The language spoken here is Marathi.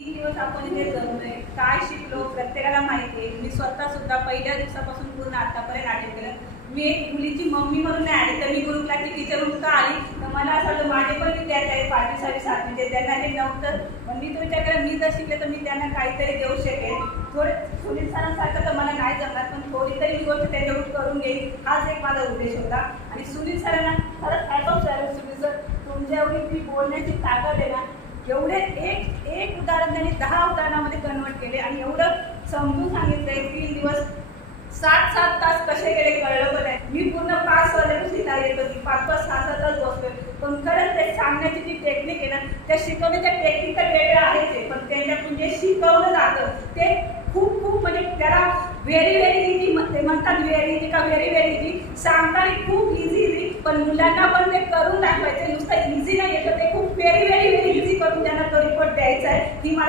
3 दिवस आपण इथे जमलोय, काय शिकलो प्रत्येकाला माहिती आहे. मी स्वतः सुद्धा पहिल्या दिवसापासून पूर्ण आतापर्यंत अटेंड केलं. मी एक मुलीची मम्मी म्हणून नाही आली, तर मी गुरु क्लासची टीचर म्हणून का आली, तर मला असं वाटतं माझे पण विद्यार्थी आहेत 5वी 6वी 7वीचे, त्यांना हे नव्हतं. पण मी तो विचार केला, मी जर शिकले तर मी त्यांना काहीतरी देऊ शकेन. थोडे सुनील सरांसारखं तर मला नाही जमणार, पण थोडी तरी गोष्ट त्यांच्याकडून करून घेईल, हाच एक माझा उद्देश होता. आणि सुनील सरांना खरंच hat of sir. Sunil sir, तुमच्या एवढी ती बोलण्याची ताकद आहे ना, एवढे एक उदाहरण त्यांनी 10 उदाहरणामध्ये कन्वर्ट केले आणि एवढं समजून सांगितलंय. 3 दिवस 7-7 तास कसे गेले कळलं पण नाही. मी पूर्ण 5 वाजल्यापासून इथं येत होती, 5-5 6-6 तास बसलोय. पण खरंच ते सांगण्याची जी टेक्निक आहे ना, त्या शिकवण्याच्या टेक्निक तर वेगळ्या आहेच, पण त्यांच्यातून जे शिकवलं जातं ते खूप म्हणजे त्याला व्हेरी इझी म्हणतात. व्हेरी इझी का व्हेरी इझी सांगताना खूप इझी, पण मुलांना पण ते करून दाखवायचं. नुसतं इझी नाही येतं, ते खूप व्हेरी इझी करून त्यांना तो रिपोर्ट द्यायचा आहे. ही